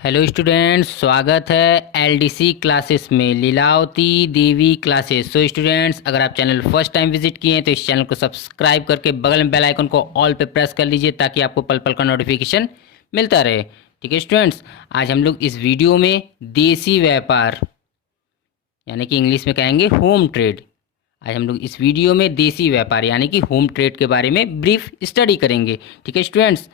Hello students, स्वागत है LDC classes में, लीलावती देवी क्लासेस। सो स्टूडेंट्स, अगर आप चैनल फर्स्ट टाइम विजिट किए हैं तो इस चैनल को सब्सक्राइब करके बगल में बेल आइकन को ऑल पे प्रेस कर लीजिए ताकि आपको पल पल का नोटिफिकेशन मिलता रहे। ठीक है स्टूडेंट्स, आज हम लोग इस वीडियो में देसी व्यापार यानी कि इंग्लिश में कहेंगे होम ट्रेड। आज हम लोग इस वीडियो में देसी व्यापार यानी कि होम ट्रेड के बारे में ब्रीफ स्टडी करेंगे। ठीक है स्टूडेंट्स,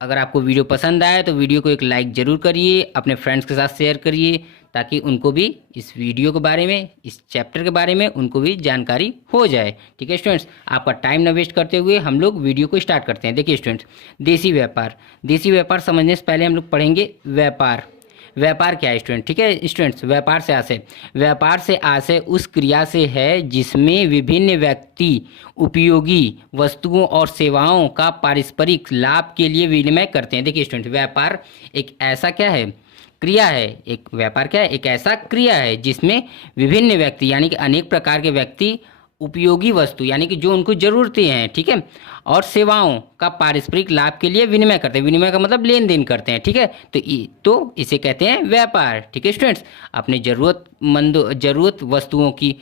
अगर आपको वीडियो पसंद आए तो वीडियो को एक लाइक ज़रूर करिए, अपने फ्रेंड्स के साथ शेयर करिए ताकि उनको भी इस वीडियो के बारे में, इस चैप्टर के बारे में उनको भी जानकारी हो जाए। ठीक है स्टूडेंट्स, आपका टाइम न वेस्ट करते हुए हम लोग वीडियो को स्टार्ट करते हैं। देखिए स्टूडेंट्स, देसी व्यापार समझने से पहले हम लोग पढ़ेंगे व्यापार क्या है स्टूडेंट। ठीक है स्टूडेंट्स, व्यापार से आशय उस क्रिया से है जिसमें विभिन्न व्यक्ति उपयोगी वस्तुओं और सेवाओं का पारस्परिक लाभ के लिए विनिमय करते हैं। देखिए स्टूडेंट, व्यापार एक ऐसा क्या है, क्रिया है। व्यापार क्या है, एक ऐसा क्रिया है जिसमें विभिन्न व्यक्ति यानी कि अनेक प्रकार के व्यक्ति उपयोगी वस्तु यानी कि जो उनको जरूरतें हैं, ठीक है, और सेवाओं का पारस्परिक लाभ के लिए विनिमय करते हैं। विनिमय का मतलब लेन देन करते हैं। ठीक है, तो इसे कहते हैं व्यापार। ठीक है स्टूडेंट्स, अपने जरूरत वस्तुओं की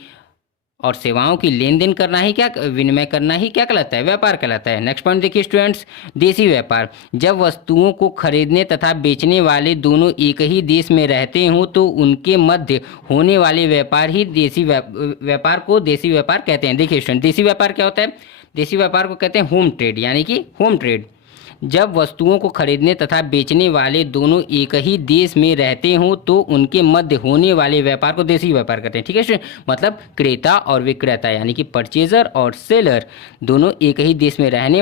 और सेवाओं की लेन देन करना ही क्या, विनिमय करना ही क्या कहलाता है, व्यापार कहलाता है। नेक्स्ट पॉइंट देखिए स्टूडेंट्स, देसी व्यापार जब वस्तुओं को खरीदने तथा बेचने वाले दोनों एक ही देश में रहते हों तो उनके मध्य होने वाले व्यापार ही व्यापार को देसी व्यापार कहते हैं। देखिए स्टूडेंट, देसी व्यापार क्या होता है, देसी व्यापार को कहते हैं होम ट्रेड यानी कि होम ट्रेड जब वस्तुओं को खरीदने तथा बेचने वाले दोनों एक ही देश में रहते हों तो उनके मध्य होने वाले व्यापार को देसी व्यापार कहते हैं। ठीक है, मतलब क्रेता और विक्रेता यानी कि परचेजर और सेलर दोनों एक ही देश में रहने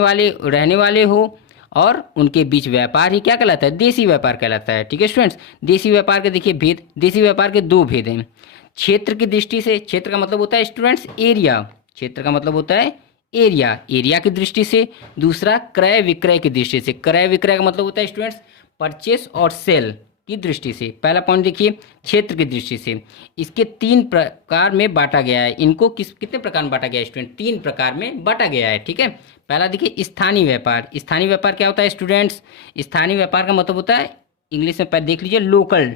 वाले हो और उनके बीच व्यापार ही क्या कहलाता है, देसी व्यापार कहलाता है। ठीक है स्टूडेंट्स, देसी व्यापार के देखिए भेद, देसी व्यापार के दो भेद हैं। क्षेत्र की दृष्टि से, क्षेत्र का मतलब होता है स्टूडेंट्स एरिया, क्षेत्र का मतलब होता है एरिया की दृष्टि से। दूसरा क्रय विक्रय की दृष्टि से, क्रय विक्रय का मतलब होता है स्टूडेंट्स परचेस और सेल की दृष्टि से। पहला पॉइंट देखिए, क्षेत्र की दृष्टि से इसके 3 प्रकार में बांटा गया है। इनको कितने प्रकार में बांटा गया है स्टूडेंट, 3 प्रकार में बांटा गया है। ठीक है, पहला देखिए स्थानीय व्यापार। स्थानीय व्यापार क्या होता है स्टूडेंट्स, स्थानीय व्यापार का मतलब होता है, इंग्लिश में पहले देख लीजिए, लोकल।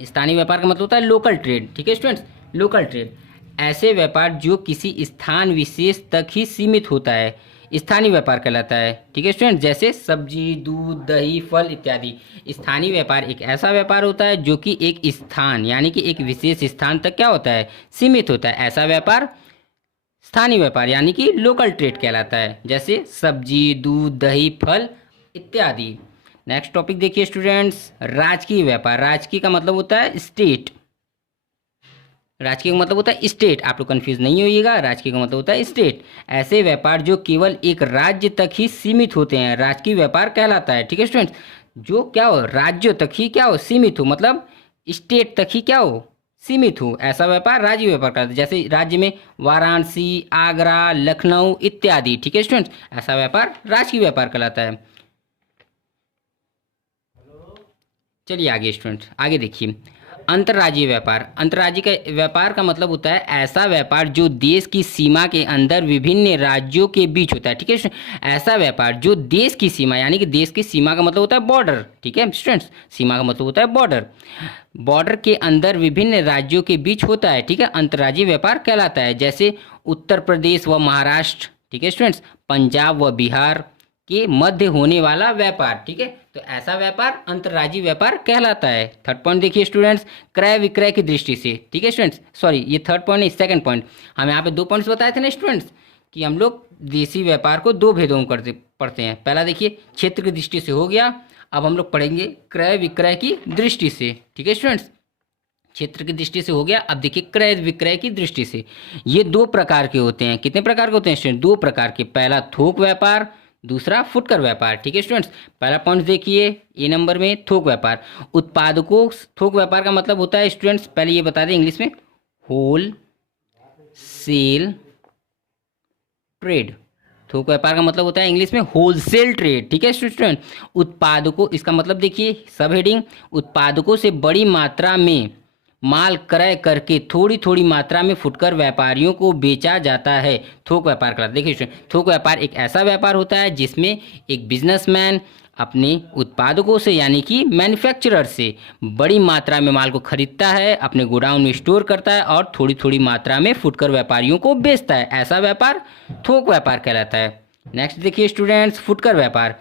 स्थानीय व्यापार का मतलब होता है लोकल ट्रेड। ठीक है स्टूडेंट्स, लोकल ट्रेड ऐसे व्यापार जो किसी स्थान विशेष तक ही सीमित होता है, स्थानीय व्यापार कहलाता है। ठीक है स्टूडेंट, जैसे सब्जी, दूध, दही, फल इत्यादि। स्थानीय व्यापार एक ऐसा व्यापार होता है जो कि एक स्थान यानी कि एक विशेष स्थान तक क्या होता है, सीमित होता है। ऐसा व्यापार स्थानीय व्यापार यानी कि लोकल ट्रेड कहलाता है, जैसे सब्जी, दूध, दही, फल इत्यादि। नेक्स्ट टॉपिक देखिए स्टूडेंट्स, राजकीय व्यापार। राजकीय का मतलब होता है स्टेट, राजकीय का मतलब होता है स्टेट, आप लोग कंफ्यूज नहीं होइएगा, राजकीय का मतलब होता है स्टेट। ऐसे व्यापार जो केवल एक राज्य तक ही सीमित होते हैं राजकीय व्यापार कहलाता है। ठीक है स्टूडेंट्स, जो क्या हो, राज्यों तक ही क्या हो, सीमित हो, मतलब स्टेट तक ही क्या हो, सीमित हो, ऐसा व्यापार राज्य व्यापार कहलाता है। जैसे राज्य में वाराणसी, आगरा, लखनऊ इत्यादि। ठीक है स्टूडेंट्स, ऐसा व्यापार राजकीय व्यापार कहलाता है। चलिए आगे स्टूडेंट, आगे देखिए, अंतर्राज्यीय व्यापार। अंतर्राज्यीय का व्यापार का मतलब होता है ऐसा व्यापार जो देश की सीमा के अंदर विभिन्न राज्यों के बीच होता है। ठीक है, ऐसा व्यापार जो देश की सीमा यानी कि देश की सीमा का मतलब होता है बॉर्डर। ठीक है स्टूडेंट्स, सीमा का मतलब होता है बॉर्डर के अंदर विभिन्न राज्यों के बीच होता है। ठीक है, अंतर्राज्यीय व्यापार कहलाता है। जैसे उत्तर प्रदेश व महाराष्ट्र, ठीक है स्टूडेंट्स, पंजाब व बिहार के मध्य होने वाला व्यापार। ठीक है, तो ऐसा व्यापार अंतर्राज्यीय व्यापार कहलाता है। थर्ड पॉइंट देखिए स्टूडेंट्स, क्रय विक्रय की दृष्टि से। ठीक है स्टूडेंट्स, सॉरी ये थर्ड पॉइंट नहीं, सेकंड पॉइंट। हम यहाँ पे 2 पॉइंट्स बताए थे ना स्टूडेंट्स कि हम लोग देसी व्यापार को 2 भेदों में पढ़ते हैं। पहला देखिए क्षेत्र की दृष्टि से हो गया, अब हम लोग पढ़ेंगे क्रय विक्रय की दृष्टि से। ठीक है स्टूडेंट्स, क्षेत्र की दृष्टि से हो गया, अब देखिए क्रय विक्रय की दृष्टि से। ये 2 प्रकार के होते हैं। कितने प्रकार के होते हैं स्टूडेंट, 2 प्रकार के। पहला थोक व्यापार, दूसरा फुटकर व्यापार। ठीक है स्टूडेंट्स, पहला पॉइंट देखिए ए नंबर में, थोक व्यापार। उत्पादकों, थोक व्यापार का मतलब होता है स्टूडेंट्स, पहले ये बता दें इंग्लिश में, होल सेल ट्रेड। थोक व्यापार का मतलब होता है इंग्लिश में होलसेल ट्रेड। ठीक है स्टूडेंट, उत्पादकों, इसका मतलब देखिए सब हेडिंग, उत्पादकों से बड़ी मात्रा में माल क्रय करके थोड़ी थोड़ी मात्रा में फुटकर व्यापारियों को बेचा जाता है, थोक व्यापार कहलाता है। देखिए थोक व्यापार एक ऐसा व्यापार होता है जिसमें एक बिजनेसमैन अपने उत्पादकों से यानी कि मैन्युफैक्चरर से बड़ी मात्रा में माल को खरीदता है, अपने गोडाउन में स्टोर करता है और थोड़ी थोड़ी मात्रा में फुटकर व्यापारियों को बेचता है। ऐसा व्यापार थोक व्यापार कहलाता है। नेक्स्ट देखिए स्टूडेंट्स, फुटकर व्यापार।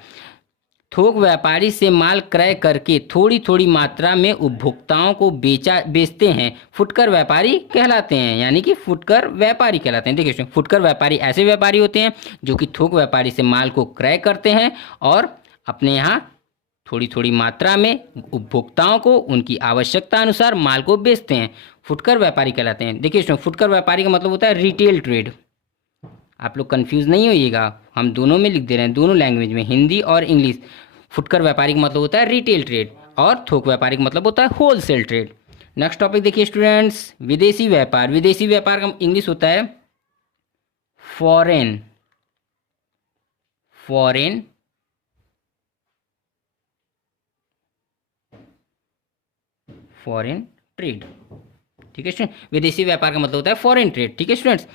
थोक व्यापारी से माल क्रय करके थोड़ी थोड़ी मात्रा में उपभोक्ताओं को बेचते हैं, फुटकर व्यापारी कहलाते हैं, यानी कि फुटकर व्यापारी कहलाते हैं। देखिए फुटकर व्यापारी ऐसे व्यापारी होते हैं जो कि थोक व्यापारी से माल को क्रय करते हैं और अपने यहाँ थोड़ी थोड़ी मात्रा में उपभोक्ताओं को उनकी आवश्यकता अनुसार माल को बेचते हैं, फुटकर व्यापारी कहलाते हैं। देखिए फुटकर व्यापारी का मतलब होता है रिटेल ट्रेड। आप लोग कंफ्यूज नहीं होइएगा, हम दोनों में लिख दे रहे हैं, दोनों लैंग्वेज में, हिंदी और इंग्लिश। फुटकर व्यापारी का मतलब होता है रिटेल ट्रेड और थोक व्यापारी का मतलब होता है होलसेल ट्रेड। नेक्स्ट टॉपिक देखिए स्टूडेंट्स, विदेशी व्यापार। विदेशी व्यापार का इंग्लिश होता है फॉरेन ट्रेड। ठीक है स्टूडेंट, विदेशी व्यापार का मतलब होता है फॉरेन ट्रेड। ठीक है स्टूडेंट्स,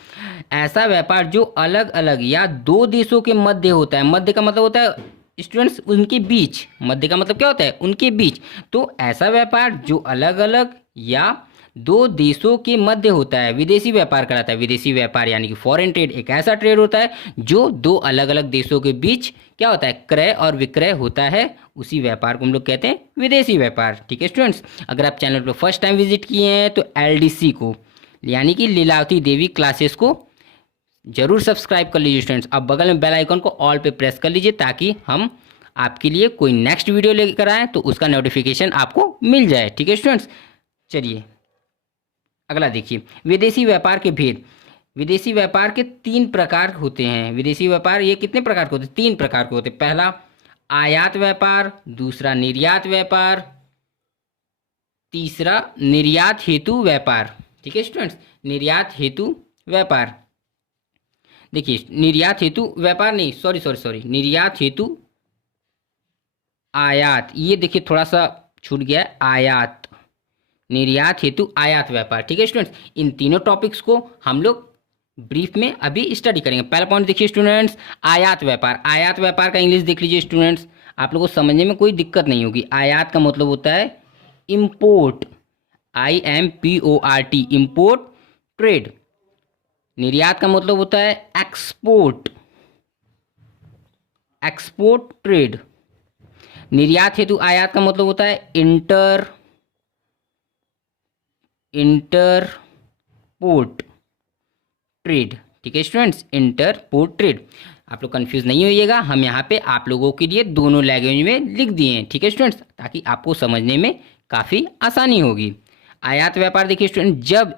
ऐसा व्यापार जो अलग अलग या दो देशों के मध्य होता है। मध्य का मतलब होता है स्टूडेंट्स उनके बीच, मध्य का मतलब क्या होता है, उनके बीच। तो ऐसा व्यापार जो अलग अलग या दो देशों के मध्य होता है विदेशी व्यापार कहलाता है। विदेशी व्यापार यानी कि फॉरेन ट्रेड एक ऐसा ट्रेड होता है जो दो अलग अलग देशों के बीच क्या होता है, क्रय और विक्रय होता है, उसी व्यापार को हम लोग कहते हैं विदेशी व्यापार। ठीक है स्टूडेंट्स, अगर आप चैनल पर फर्स्ट टाइम विजिट किए हैं तो एलडीसी को यानी कि लीलावती देवी क्लासेस को जरूर सब्सक्राइब कर लीजिए स्टूडेंट्स। अब बगल में बेल आइकन को ऑल पे प्रेस कर लीजिए ताकि हम आपके लिए कोई नेक्स्ट वीडियो लेकर आएँ तो उसका नोटिफिकेशन आपको मिल जाए। ठीक है स्टूडेंट्स, चलिए अगला देखिए, विदेशी व्यापार के भेद। विदेशी व्यापार के 3 प्रकार होते हैं। विदेशी व्यापार ये कितने प्रकार के होते हैं, 3 प्रकार के होते हैं। पहला आयात व्यापार, दूसरा निर्यात व्यापार, तीसरा निर्यात हेतु व्यापार। ठीक है स्टूडेंट्स, निर्यात हेतु व्यापार। देखिए निर्यात हेतु व्यापार नहीं, सॉरी, निर्यात हेतु आयात, ये देखिए थोड़ा सा छूट गया है, आयात, निर्यात हेतु आयात व्यापार। ठीक है स्टूडेंट्स, इन तीनों टॉपिक्स को हम लोग ब्रीफ में अभी स्टडी करेंगे। पहला पॉइंट देखिए स्टूडेंट्स, आयात व्यापार। आयात व्यापार का इंग्लिश देख लीजिए स्टूडेंट्स, आप लोगों को समझने में कोई दिक्कत नहीं होगी। आयात का मतलब होता है इम्पोर्ट, IMPORT, इम्पोर्ट ट्रेड। निर्यात का मतलब होता है एक्सपोर्ट ट्रेड। निर्यात हेतु आयात का मतलब होता है इंटरपोर्ट ट्रेड। ठीक है स्टूडेंट्स, इंटरपोर्ट ट्रेड। आप लोग कंफ्यूज नहीं होइएगा, हम यहाँ पे आप लोगों के लिए दोनों लैंग्वेज में लिख दिए हैं। ठीक है स्टूडेंट्स, ताकि आपको समझने में काफ़ी आसानी होगी। आयात व्यापार देखिए स्टूडेंट, जब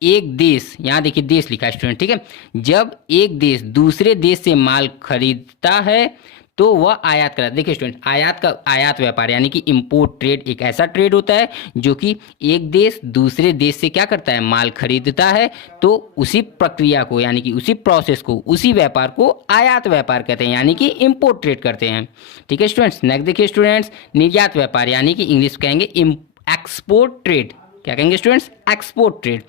एक देश, यहाँ देखिए देश लिखा है स्टूडेंट, ठीक है, जब एक देश दूसरे देश से माल खरीदता है तो वह आयात करा। देखिए स्टूडेंट, आयात व्यापार यानी कि इंपोर्ट ट्रेड एक ऐसा ट्रेड होता है जो कि एक देश दूसरे देश से क्या करता है, माल खरीदता है, तो उसी प्रक्रिया को यानी कि उसी प्रोसेस को, उसी व्यापार को आयात व्यापार कहते हैं, यानी कि इंपोर्ट ट्रेड करते हैं। ठीक है स्टूडेंट्स, नेक्स्ट देखिए स्टूडेंट्स, निर्यात व्यापार यानी कि इंग्लिश कहेंगे एक्सपोर्ट ट्रेड। क्या कहेंगे स्टूडेंट्स, एक्सपोर्ट ट्रेड।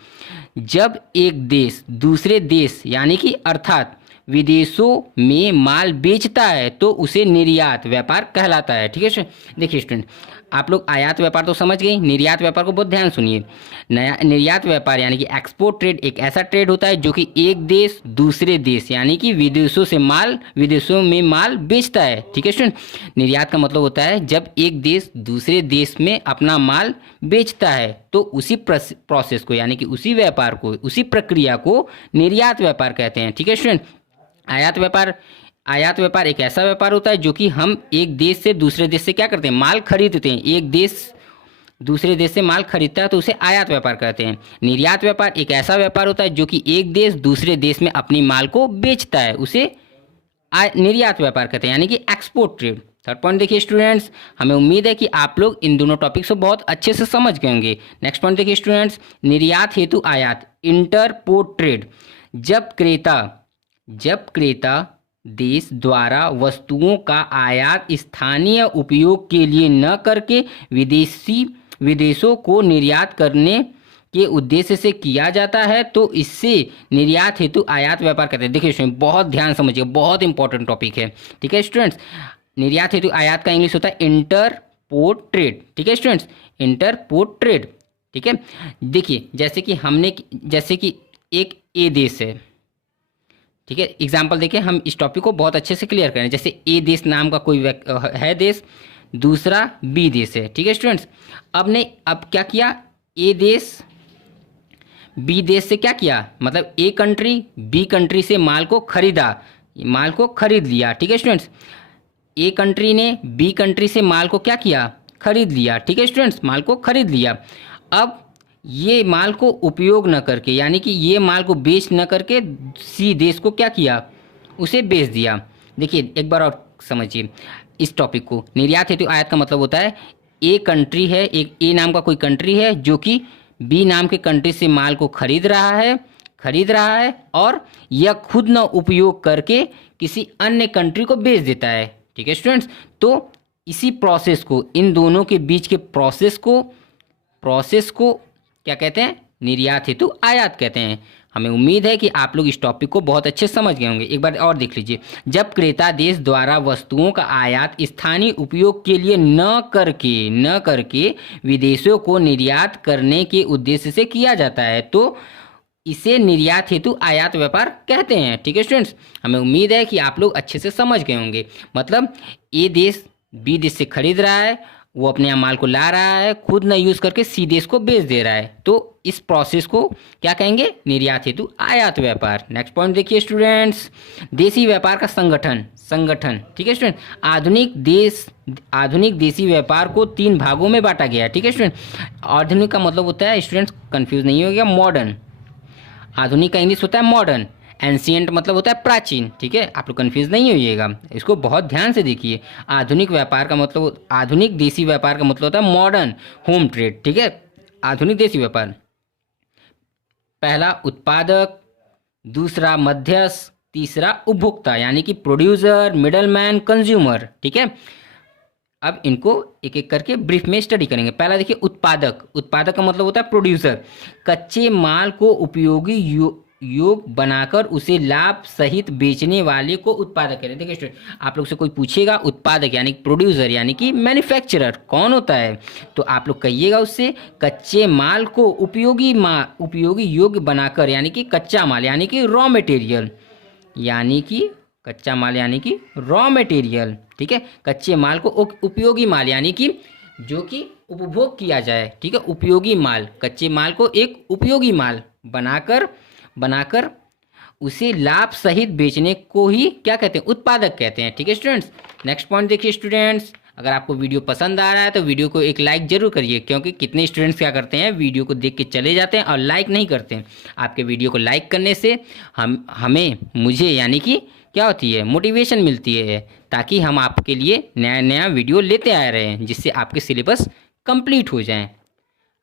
जब एक देश दूसरे देश यानी कि अर्थात विदेशों में माल बेचता है तो उसे निर्यात व्यापार कहलाता है। ठीक है, देखिए स्टूडेंट, आप लोग आयात व्यापार तो समझ गए, निर्यात व्यापार को बहुत ध्यान सुनिए। निर्यात व्यापार यानी कि एक्सपोर्ट ट्रेड एक ऐसा ट्रेड होता है जो कि एक देश दूसरे देश यानी कि विदेशों में माल बेचता है। ठीक है स्टूडेंट, निर्यात का मतलब होता है जब एक देश दूसरे देश में अपना माल बेचता है तो उसी प्रोसेस को यानी कि उसी व्यापार को, उसी प्रक्रिया को निर्यात व्यापार कहते हैं। ठीक है स्टूडेंट, आयात व्यापार एक ऐसा व्यापार होता है जो कि हम एक देश से दूसरे देश से क्या करते हैं, माल खरीदते हैं। एक देश दूसरे देश से माल खरीदता है तो उसे आयात व्यापार कहते हैं। निर्यात व्यापार एक ऐसा व्यापार होता है जो कि एक देश दूसरे देश में अपनी माल को बेचता है, उसे निर्यात व्यापार कहते हैं, यानी कि एक्सपोर्ट ट्रेड। थर्ड पॉइंट देखिए स्टूडेंट्स, हमें उम्मीद है कि आप लोग इन दोनों टॉपिक्स को बहुत अच्छे से समझ गए होंगे। नेक्स्ट पॉइंट देखिए स्टूडेंट्स, निर्यात हेतु आयात, इंटरपोर्ट ट्रेड। जब क्रेता देश द्वारा वस्तुओं का आयात स्थानीय उपयोग के लिए न करके विदेशों को निर्यात करने के उद्देश्य से किया जाता है तो इससे निर्यात हेतु आयात व्यापार कहते हैं। देखिए स्टूडेंट बहुत ध्यान समझिए, बहुत इंपॉर्टेंट टॉपिक है। ठीक है स्टूडेंट्स, निर्यात हेतु आयात का इंग्लिश होता है इंटरपोर्ट ट्रेड। ठीक है स्टूडेंट्स, इंटरपोर्ट ट्रेड। ठीक है, देखिए जैसे कि एक ए देश है। ठीक है, एग्जाम्पल देखिए, हम इस टॉपिक को बहुत अच्छे से क्लियर करें। जैसे ए देश नाम का कोई है देश, दूसरा बी देश है। ठीक है स्टूडेंट्स, अब क्या किया, ए देश बी देश से क्या किया, मतलब ए कंट्री बी कंट्री से माल को खरीद लिया। ठीक है स्टूडेंट्स, ए कंट्री ने बी कंट्री से माल को क्या किया, खरीद लिया। ठीक है स्टूडेंट्स, माल को खरीद लिया। अब ये माल को उपयोग न करके, यानी कि ये माल को बेच न करके सी देश को क्या किया, उसे बेच दिया। देखिए एक बार और समझिए इस टॉपिक को। निर्यात हेतु आयात का मतलब होता है ए कंट्री है, एक ए नाम का कोई कंट्री है जो कि बी नाम के कंट्री से माल को खरीद रहा है और यह खुद न उपयोग करके किसी अन्य कंट्री को बेच देता है। ठीक है स्टूडेंट्स, तो इसी प्रोसेस को, इन दोनों के बीच के प्रोसेस को क्या कहते हैं, निर्यात हेतु आयात कहते हैं। हमें उम्मीद है कि आप लोग इस टॉपिक को बहुत अच्छे समझ गए होंगे। एक बार और देख लीजिए, जब क्रेता देश द्वारा वस्तुओं का आयात स्थानीय उपयोग के लिए न करके विदेशों को निर्यात करने के उद्देश्य से किया जाता है तो इसे निर्यात हेतु आयात व्यापार कहते हैं। ठीक है स्टूडेंट्स, हमें उम्मीद है कि आप लोग अच्छे से समझ गए होंगे। मतलब ए देश बी देश से खरीद रहा है, वो अपने यहाँ माल को ला रहा है, खुद न यूज़ करके सी देश को बेच दे रहा है, तो इस प्रोसेस को क्या कहेंगे, निर्यात हेतु आयात व्यापार। नेक्स्ट पॉइंट देखिए स्टूडेंट्स, देशी व्यापार का संगठन। ठीक है स्टूडेंट, आधुनिक देशी व्यापार को 3 भागों में बांटा गया है। ठीक है स्टूडेंट, आधुनिक का मतलब होता है, स्टूडेंट्स कंफ्यूज नहीं हो गया, मॉडर्न। आधुनिक का इंग्लिश होता है मॉडर्न, एंशिएंट मतलब होता है प्राचीन। ठीक है, आप लोग कंफ्यूज नहीं होइएगा, इसको बहुत ध्यान से देखिए। आधुनिक देशी व्यापार का मतलब होता है मॉडर्न होम ट्रेड। ठीक है, आधुनिक देशी व्यापार, पहला उत्पादक, दूसरा मध्यस्थ, तीसरा उपभोक्ता, यानी कि प्रोड्यूसर, मिडलमैन, कंज्यूमर। ठीक है, अब इनको एक एक करके ब्रीफ में स्टडी करेंगे। पहला देखिए उत्पादक का मतलब होता है प्रोड्यूसर, कच्चे माल को उपयोगी योग बनाकर उसे लाभ सहित बेचने वाले को उत्पादक कहते हैं। देखिए स्टूडेंट, आप लोग से कोई पूछेगा उत्पादक यानी प्रोड्यूसर यानी कि मैन्युफैक्चरर कौन होता है, तो आप लोग कहिएगा उससे कच्चे माल को उपयोगी योग्य बनाकर, यानी कि कच्चा माल यानी कि रॉ मटेरियल, रॉ मटेरियल। ठीक है, कच्चे माल को उपयोगी माल यानी कि जो कि उपभोग किया जाए। ठीक है, उपयोगी माल, कच्चे माल को एक उपयोगी माल बनाकर उसे लाभ सहित बेचने को ही क्या कहते हैं, उत्पादक कहते हैं। ठीक है स्टूडेंट्स, नेक्स्ट पॉइंट देखिए स्टूडेंट्स, अगर आपको वीडियो पसंद आ रहा है तो वीडियो को एक लाइक जरूर करिए, क्योंकि कितने स्टूडेंट्स क्या करते हैं, वीडियो को देख के चले जाते हैं और लाइक नहीं करते हैं। आपके वीडियो को लाइक करने से मुझे यानी कि क्या होती है, मोटिवेशन मिलती है, ताकि हम आपके लिए नया वीडियो लेते आ रहे हैं, जिससे आपके सिलेबस कंप्लीट हो जाएं।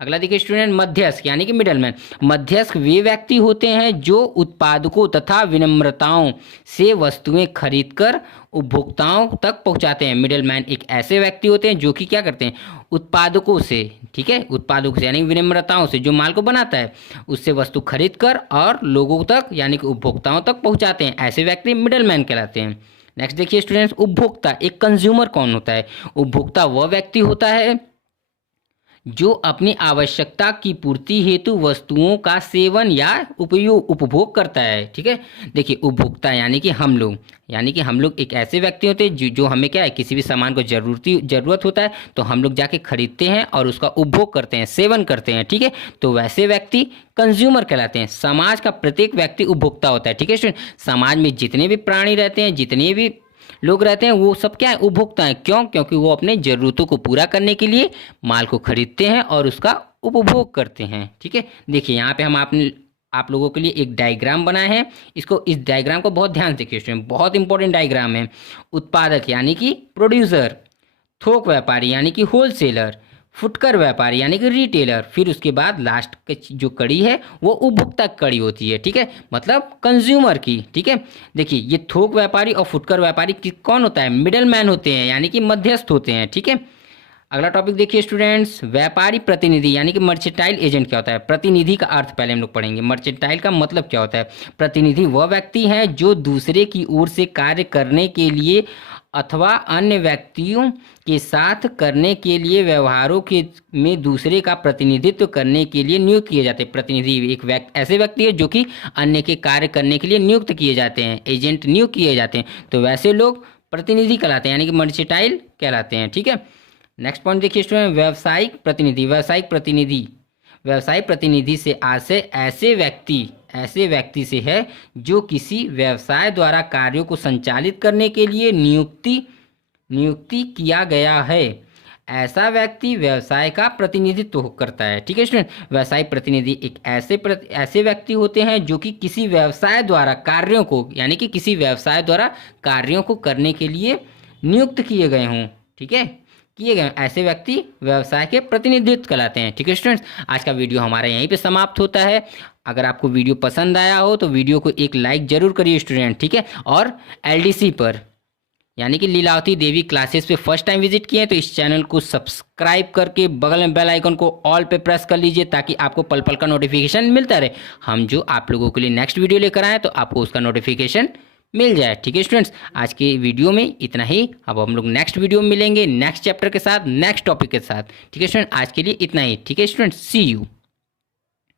अगला देखिए स्टूडेंट, मध्यस्थ यानी कि मिडलमैन। मध्यस्थ वे व्यक्ति होते हैं जो उत्पादकों तथा विनिर्माताओं से वस्तुएं खरीदकर उपभोक्ताओं तक पहुंचाते हैं। मिडलमैन एक ऐसे व्यक्ति होते हैं जो कि क्या करते हैं, उत्पादकों से, ठीक है, उत्पादकों से यानी विनिर्माताओं से, जो माल को बनाता है, उससे वस्तु खरीदकर और लोगों तक यानी कि उपभोक्ताओं तक पहुंचाते हैं। ऐसे व्यक्ति मिडलमैन कहलाते हैं। नेक्स्ट देखिए स्टूडेंट्स, उपभोक्ता। एक कंज्यूमर कौन होता है, उपभोक्ता वह व्यक्ति होता है जो अपनी आवश्यकता की पूर्ति हेतु वस्तुओं का सेवन या उपभोग करता है। ठीक है, देखिए उपभोक्ता यानी कि हम लोग एक ऐसे व्यक्ति होते हैं जो हमें क्या है, किसी भी सामान को जरूरत होता है तो हम लोग जाके खरीदते हैं और उसका उपभोग करते हैं, सेवन करते हैं। ठीक है, तो वैसे व्यक्ति कंज्यूमर कहलाते हैं। समाज का प्रत्येक व्यक्ति उपभोक्ता होता है। ठीक है स्टूडेंट, समाज में जितने भी प्राणी रहते हैं, जितने भी लोग रहते हैं, वो सब क्या है, उपभोक्ता है। क्यों? क्योंकि वो अपने ज़रूरतों को पूरा करने के लिए माल को खरीदते हैं और उसका उपभोग करते हैं। ठीक है, देखिए यहाँ पे हम आप लोगों के लिए एक डायग्राम बनाए हैं। इस डायग्राम को बहुत ध्यान से देखिए स्टूडेंट, बहुत इंपॉर्टेंट डायग्राम है। उत्पादक यानी कि प्रोड्यूसर, थोक व्यापारी यानी कि होलसेलर, फुटकर व्यापारी यानी कि रिटेलर, फिर उसके बाद लास्ट की जो कड़ी है वो उपभोक्ता कड़ी होती है। ठीक है, मतलब कंज्यूमर की। ठीक है, देखिए ये थोक व्यापारी और फुटकर व्यापारी कौन होता है, मिडल मैन होते हैं, यानी कि मध्यस्थ होते हैं। ठीक है, अगला टॉपिक देखिए स्टूडेंट्स, व्यापारी प्रतिनिधि यानी कि मर्चेंटाइल एजेंट क्या होता है। प्रतिनिधि का अर्थ पहले हम लोग पढ़ेंगे। मर्चेंटाइल का मतलब क्या होता है। प्रतिनिधि वह व्यक्ति है जो दूसरे की ओर से कार्य करने के लिए अथवा अन्य व्यक्तियों के साथ करने के लिए व्यवहारों के में दूसरे का प्रतिनिधित्व करने के लिए नियुक्त किए जाते हैं। प्रतिनिधि एक ऐसे व्यक्ति है जो कि अन्य के कार्य करने के लिए नियुक्त किए जाते हैं, एजेंट नियुक्त किए जाते हैं, तो वैसे लोग प्रतिनिधि कहलाते हैं यानी कि मर्चेंटाइल कहलाते हैं। ठीक है, नेक्स्ट पॉइंट देखिए स्टूडेंट, व्यावसायिक प्रतिनिधि। व्यावसायिक प्रतिनिधि से आशय ऐसे व्यक्ति से है जो किसी व्यवसाय द्वारा कार्यों को संचालित करने के लिए नियुक्ति किया गया है। ऐसा व्यक्ति व्यवसाय का प्रतिनिधित्व करता है। ठीक है स्टूडेंट, व्यवसायिक प्रतिनिधि एक ऐसे व्यक्ति होते हैं जो कि किसी व्यवसाय द्वारा कार्यों को यानी कि किसी व्यवसाय द्वारा कार्यों को करने के लिए नियुक्त किए गए हों। ठीक है, किए गए ऐसे व्यक्ति व्यवसाय के प्रतिनिधित्व कहलाते हैं। ठीक है स्टूडेंट्स, आज का वीडियो हमारा यहीं पे समाप्त होता है। अगर आपको वीडियो पसंद आया हो तो वीडियो को एक लाइक जरूर करिए स्टूडेंट। ठीक है, और एलडीसी पर यानी कि लीलावती देवी क्लासेस पे फर्स्ट टाइम विजिट किए तो इस चैनल को सब्सक्राइब करके बगल में बेल आइकन को ऑल पे प्रेस कर लीजिए ताकि आपको पल पल का नोटिफिकेशन मिलता रहे। हम जो आप लोगों के लिए नेक्स्ट वीडियो लेकर आए तो आपको उसका नोटिफिकेशन मिल जाए। ठीक है स्टूडेंट्स, आज के वीडियो में इतना ही। अब हम लोग नेक्स्ट वीडियो में मिलेंगे नेक्स्ट चैप्टर के साथ, नेक्स्ट टॉपिक के साथ। ठीक है स्टूडेंट, आज के लिए इतना ही। ठीक है स्टूडेंट्स, सी यू।